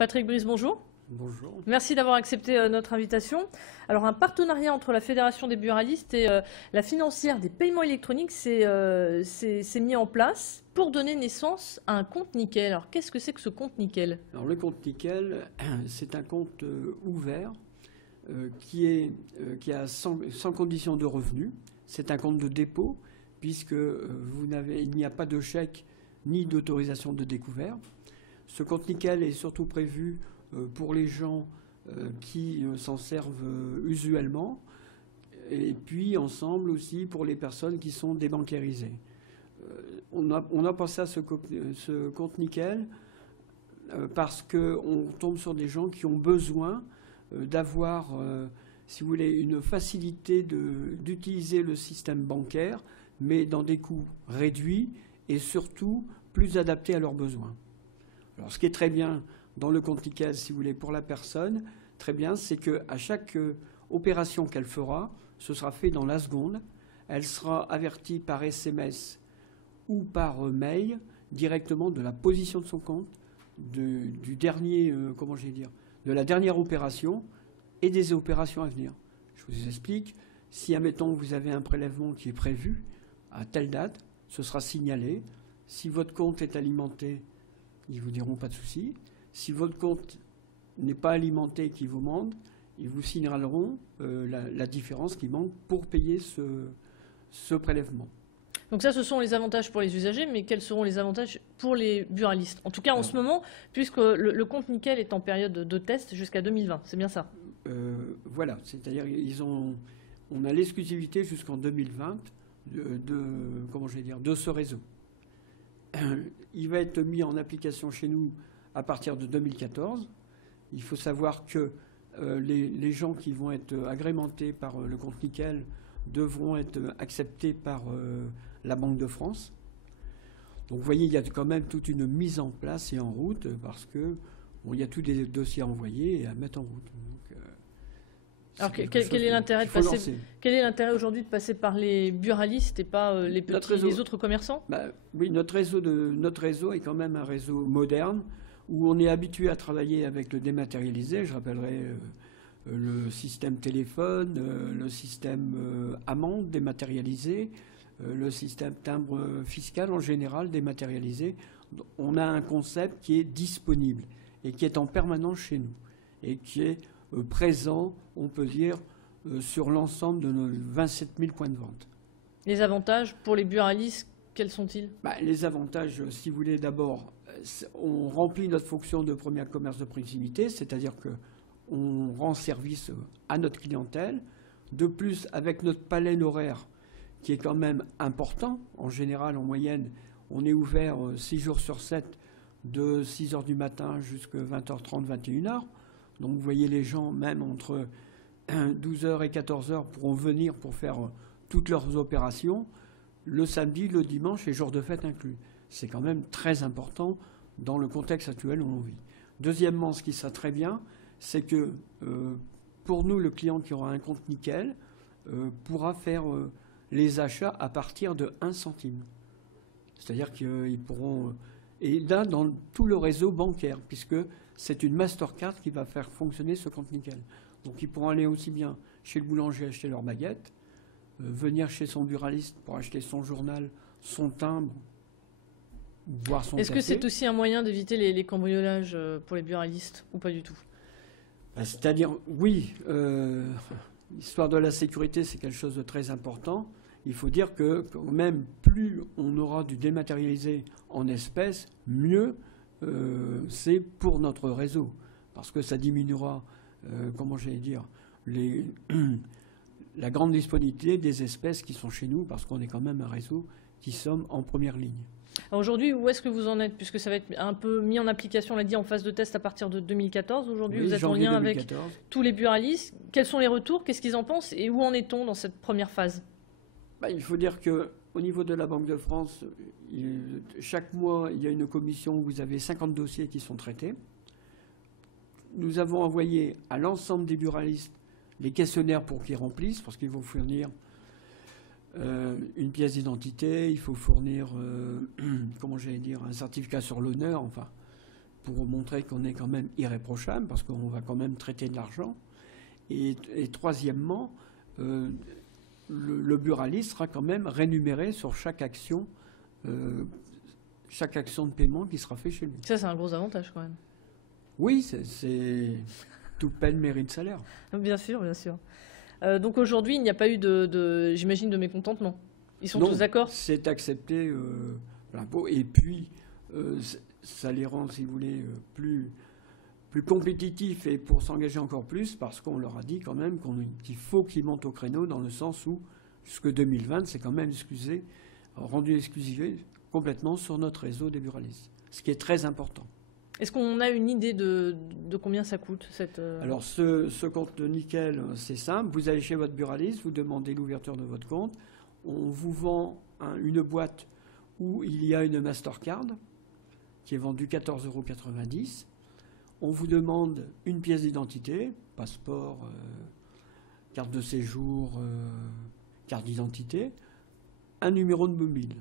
Patrick Brice, bonjour. Bonjour. Merci d'avoir accepté notre invitation. Alors, un partenariat entre la Fédération des buralistes et la financière des paiements électroniques s'est mis en place pour donner naissance à un compte nickel. Alors, qu'est-ce que c'est que ce compte nickel? Alors, le compte nickel, c'est un compte ouvert qui a sans condition de revenu. C'est un compte de dépôt puisque il n'y a pas de chèque ni d'autorisation de découvert. Ce compte nickel est surtout prévu pour les gens qui s'en servent usuellement, et puis ensemble aussi pour les personnes qui sont débancarisées. On a pensé à ce compte nickel parce qu'on tombe sur des gens qui ont besoin d'avoir, si vous voulez, une facilité d'utiliser le système bancaire, mais dans des coûts réduits et surtout plus adaptés à leurs besoins. Alors, ce qui est très bien dans le compte nickel, si vous voulez, pour la personne, très bien, c'est qu'à chaque opération qu'elle fera, ce sera fait dans la seconde. Elle sera avertie par SMS ou par mail directement de la position de son compte, du dernier, de la dernière opération et des opérations à venir. Je vous explique. Si, admettons, vous avez un prélèvement qui est prévu à telle date, ce sera signalé. Si votre compte est alimenté, ils vous diront pas de souci. Si votre compte n'est pas alimenté et qu'ils vous demandent, ils vous signaleront la différence qui manque pour payer ce prélèvement. Donc ça, ce sont les avantages pour les usagers, mais quels seront les avantages pour les buralistes? En tout cas, en ce moment, puisque le compte nickel est en période de test jusqu'à 2020, c'est bien ça? Voilà, c'est-à-dire on a l'exclusivité jusqu'en 2020 de ce réseau. Il va être mis en application chez nous à partir de 2014. Il faut savoir que les gens qui vont être agrémentés par le compte nickel devront être acceptés par la Banque de France. Donc vous voyez, il y a quand même toute une mise en place et en route parce que il y a tous des dossiers à envoyer et à mettre en route. Donc, alors quel est l'intérêt aujourd'hui de passer par les buralistes et pas les autres commerçants? Oui, notre réseau est quand même un réseau moderne où on est habitué à travailler avec le dématérialisé. Je rappellerai le système téléphone, le système amende dématérialisé, le système timbre fiscal en général dématérialisé. On a un concept qui est disponible et qui est en permanence chez nous et qui est présent, on peut dire, sur l'ensemble de nos 27 000 points de vente. Les avantages pour les buralistes, quels sont-ils? Les avantages, si vous voulez, d'abord, on remplit notre fonction de premier commerce de proximité, c'est-à-dire qu'on rend service à notre clientèle. De plus, avec notre palais horaire, qui est quand même important, en général, en moyenne, on est ouvert 6 jours sur 7, de 6 h du matin jusqu'à 20h30, 21h. Donc vous voyez, les gens, même entre 12 h et 14 h, pourront venir pour faire toutes leurs opérations, le samedi, le dimanche et jours de fête inclus. C'est quand même très important dans le contexte actuel où on vit. Deuxièmement, ce qui sera très bien, c'est que pour nous, le client qui aura un compte nickel pourra faire les achats à partir de 1 centime. C'est-à-dire qu'ils pourront... Et là, dans tout le réseau bancaire, puisque c'est une Mastercard qui va faire fonctionner ce compte nickel. Donc ils pourront aller aussi bien chez le boulanger acheter leur baguette, venir chez son buraliste pour acheter son journal, son timbre, boire son café. Est-ce que c'est aussi un moyen d'éviter les cambriolages pour les buralistes ou pas du tout? C'est-à-dire, oui, l'histoire de la sécurité, c'est quelque chose de très important. Il faut dire que même plus on aura du dématérialisé en espèces, mieux c'est pour notre réseau. Parce que ça diminuera, la grande disponibilité des espèces qui sont chez nous, parce qu'on est quand même un réseau qui sommes en première ligne. Aujourd'hui, où est-ce que vous en êtes? Puisque ça va être un peu mis en application, on l'a dit, en phase de test à partir de 2014. Aujourd'hui, vous êtes en lien 2014. Avec tous les buralistes. Quels sont les retours? Qu'est-ce qu'ils en pensent? Et où en est-on dans cette première phase? Il faut dire qu'au niveau de la Banque de France, chaque mois, il y a une commission où vous avez 50 dossiers qui sont traités. Nous avons envoyé à l'ensemble des buralistes les questionnaires pour qu'ils remplissent, parce qu'il faut fournir une pièce d'identité, il faut fournir, un certificat sur l'honneur, enfin, pour montrer qu'on est quand même irréprochable, parce qu'on va quand même traiter de l'argent. Et troisièmement, le buraliste sera quand même rémunéré sur chaque action de paiement qui sera fait chez lui. Ça, c'est un gros avantage quand même. Oui, c'est toute peine mérite salaire. Bien sûr, bien sûr. Donc aujourd'hui, il n'y a pas eu j'imagine, de mécontentement. Ils sont tous d'accord? C'est accepté l'impôt. Et puis, ça les rend, si vous voulez, plus compétitifs et pour s'engager encore plus, parce qu'on leur a dit quand même qu'il faut qu'ils montent au créneau, dans le sens où, jusque 2020, c'est quand même rendu exclusif complètement sur notre réseau des buralistes. Ce qui est très important. Est-ce qu'on a une idée de combien ça coûte Alors, ce compte de nickel, c'est simple. Vous allez chez votre buraliste, vous demandez l'ouverture de votre compte. On vous vend une boîte où il y a une Mastercard qui est vendue 14,90 €. On vous demande une pièce d'identité, passeport, carte de séjour, carte d'identité, un numéro de mobile.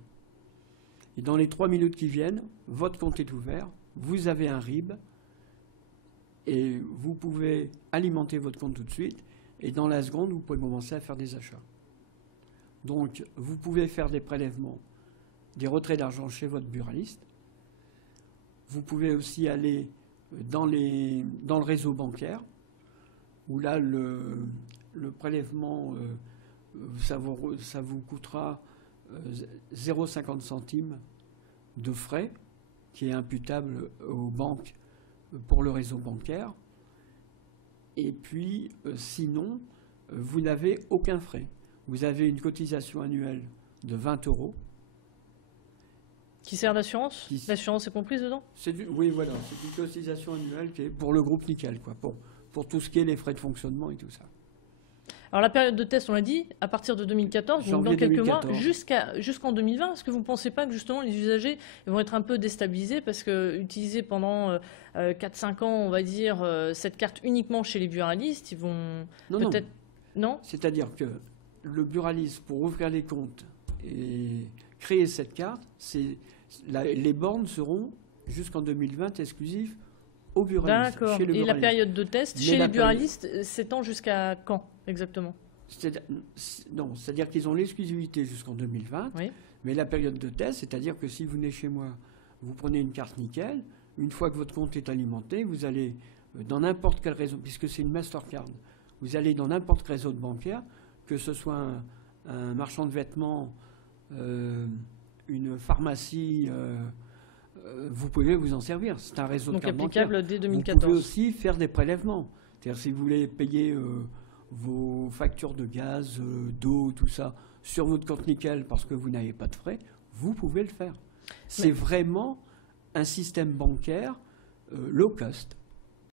Et dans les 3 minutes qui viennent, votre compte est ouvert, vous avez un RIB et vous pouvez alimenter votre compte tout de suite. Et dans la seconde, vous pouvez commencer à faire des achats. Donc, vous pouvez faire des prélèvements, des retraits d'argent chez votre buraliste. Vous pouvez aussi aller dans le réseau bancaire, où là, le prélèvement, ça vous coûtera 0,50 centimes de frais, qui est imputable aux banques pour le réseau bancaire. Et puis, sinon, vous n'avez aucun frais. Vous avez une cotisation annuelle de 20 €. Qui sert d'assurance? L'assurance est comprise dedans? Oui, voilà. C'est une cotisation annuelle qui est pour le groupe Nickel, quoi, pour tout ce qui est les frais de fonctionnement et tout ça. Alors la période de test, on l'a dit, à partir de 2014, donc dans quelques 2014. mois, jusqu'en 2020. Est-ce que vous ne pensez pas que justement les usagers vont être un peu déstabilisés parce que utiliser pendant 4-5 ans, on va dire, cette carte uniquement chez les buralistes, ils vont peut-être... Non. C'est-à-dire que le buraliste, pour ouvrir les comptes et créer cette carte, les bornes seront jusqu'en 2020 exclusives aux buralistes. D'accord. Et la période de test chez les buralistes s'étend jusqu'à quand exactement? C'est-à-dire qu'ils ont l'exclusivité jusqu'en 2020, oui. Mais la période de test, c'est-à-dire que si vous venez chez moi, vous prenez une carte Nickel, une fois que votre compte est alimenté, vous allez dans n'importe quel réseau, puisque c'est une Mastercard, vous allez dans n'importe quel réseau de bancaire, que ce soit un marchand de vêtements, une pharmacie, vous pouvez vous en servir. C'est un réseau de carte bancaire. Donc applicable dès 2014. Vous pouvez aussi faire des prélèvements. C'est-à-dire si vous voulez payer vos factures de gaz, d'eau, tout ça, sur votre compte Nickel parce que vous n'avez pas de frais, vous pouvez le faire. C'est vraiment un système bancaire low cost.